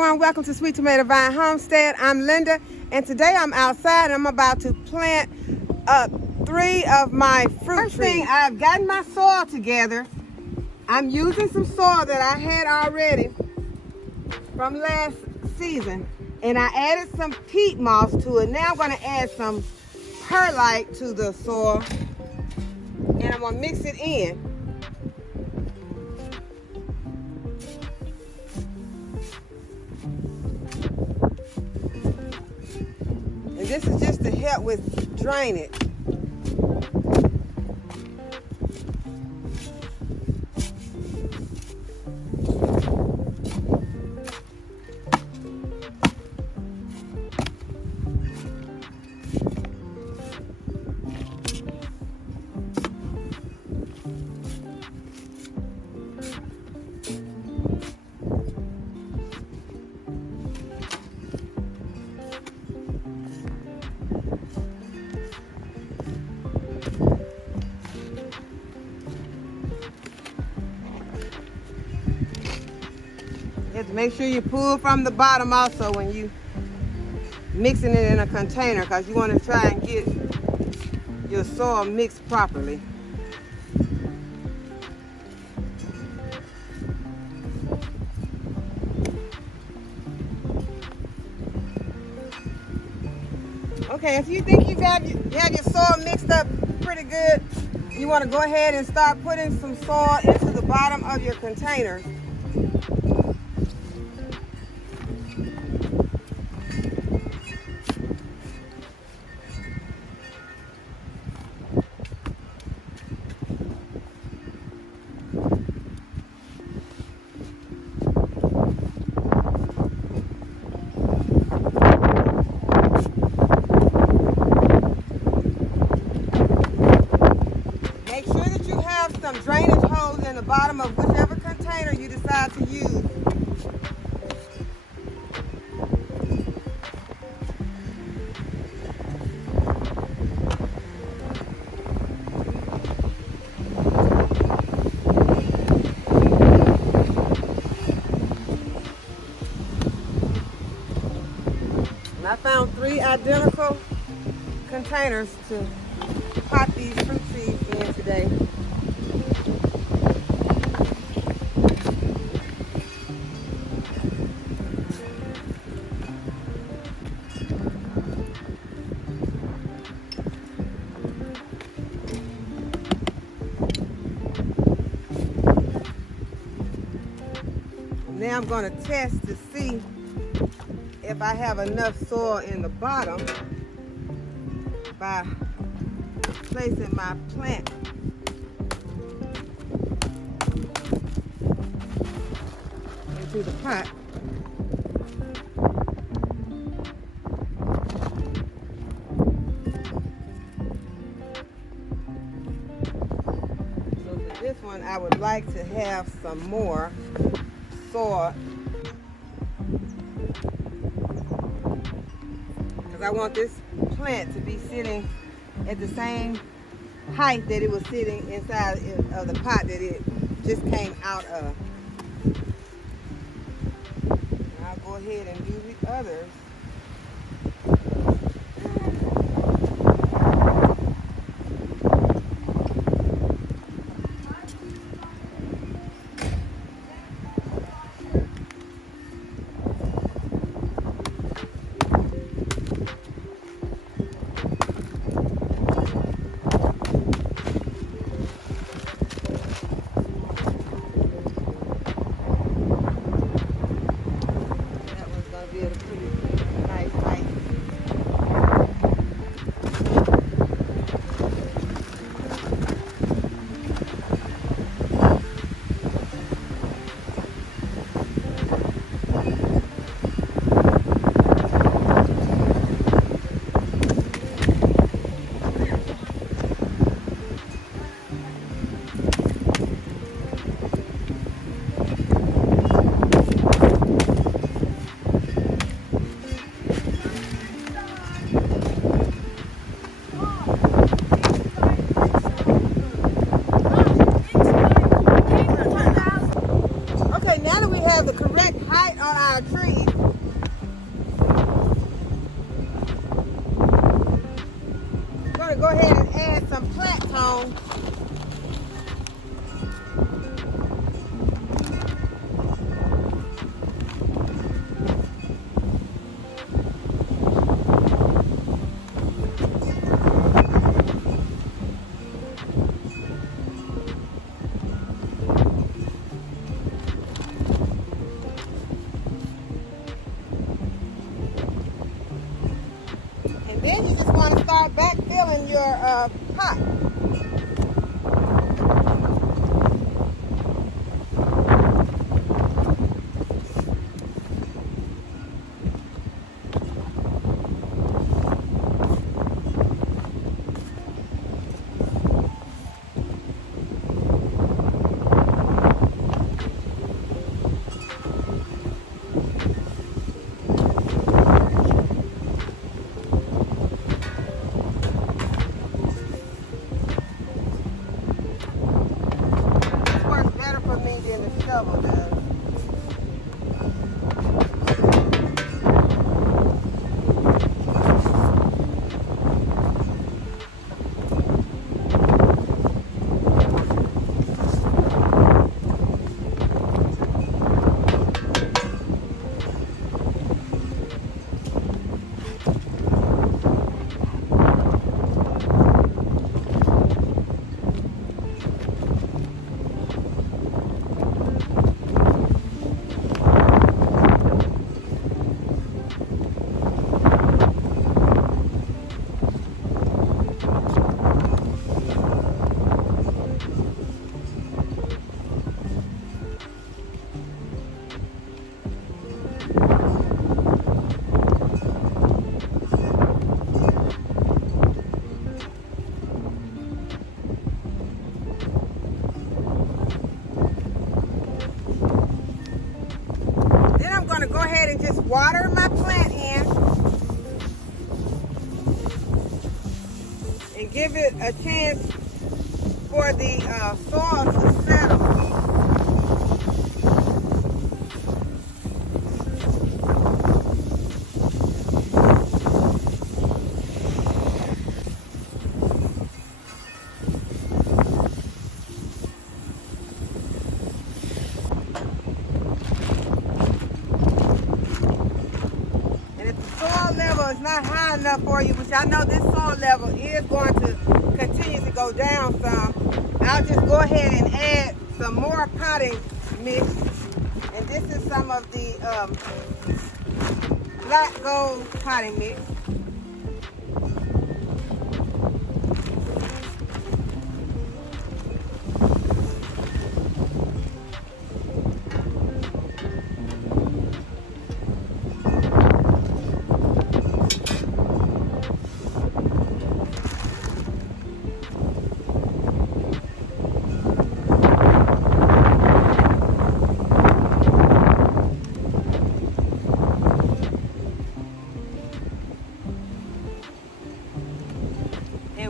everyone, welcome to Sweet Tomato Vine Homestead. I'm Linda, and today I'm outside and I'm about to plant up 3 of my fruit trees. I've gotten my soil together. I'm using some soil that I had already from last season, and I added some peat moss to it. Now I'm going to add some perlite to the soil, and I'm going to mix it in. And this is just to help with drainage. You have to make sure you pull from the bottom also when you mixing it in a container, because you want to try and get your soil mixed properly. Okay, if you think you have your soil mixed up pretty good, you want to go ahead and start putting some soil into the bottom of your containers. Make sure that you have some drainage holes in the bottom of whichever container you decide to use. And I found 3 identical containers to pot these fruit trees in today. Now I'm going to test to see if I have enough soil in the bottom by placing my plant into the pot. So for this one, I would like to have some more soil, because I want this plant to be sitting at the same height that it was sitting inside of the pot that it just came out of. I'll go ahead and do the others. Be able to put it going to go ahead and add some plant tone. And then you just want to start backfilling your pot. Shovel does. Go ahead and just water my plant in and give it a chance for the soil to settle. Is not high enough for you, which I know this soil level is going to continue to go down some, I'll just go ahead and add some more potting mix. And this is some of the Black Gold potting mix.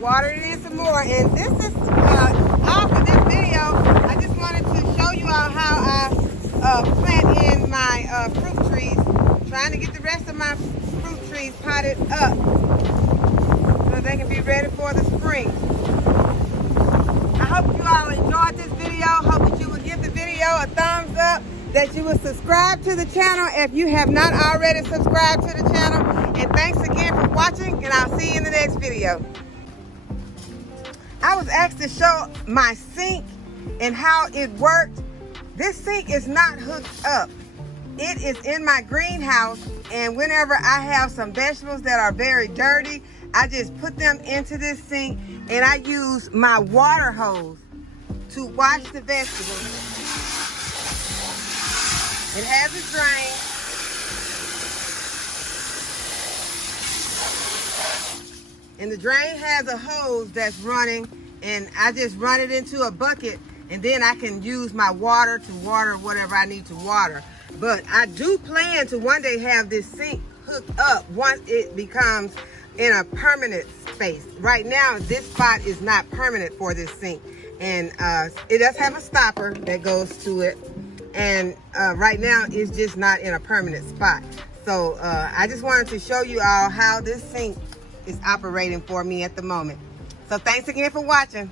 Water it in some more, and this is all for this video. I just wanted to show you all how I plant in my fruit trees, trying to get the rest of my fruit trees potted up so they can be ready for the spring. I hope you all enjoyed this video. Hope that you will give the video a thumbs up, that you will subscribe to the channel if you have not already subscribed to the channel, and thanks again for watching, and I'll see you in the next video. I was asked to show my sink and how it worked. This sink is not hooked up. It is in my greenhouse, and whenever I have some vegetables that are very dirty, I just put them into this sink, and I use my water hose to wash the vegetables. It has a drain. And the drain has a hose that's running, and I just run it into a bucket, and then I can use my water to water whatever I need to water. But I do plan to one day have this sink hooked up once it becomes in a permanent space. Right now, this spot is not permanent for this sink, and it does have a stopper that goes to it, and right now it's just not in a permanent spot. So I just wanted to show you all how this sink is operating for me at the moment. So thanks again for watching.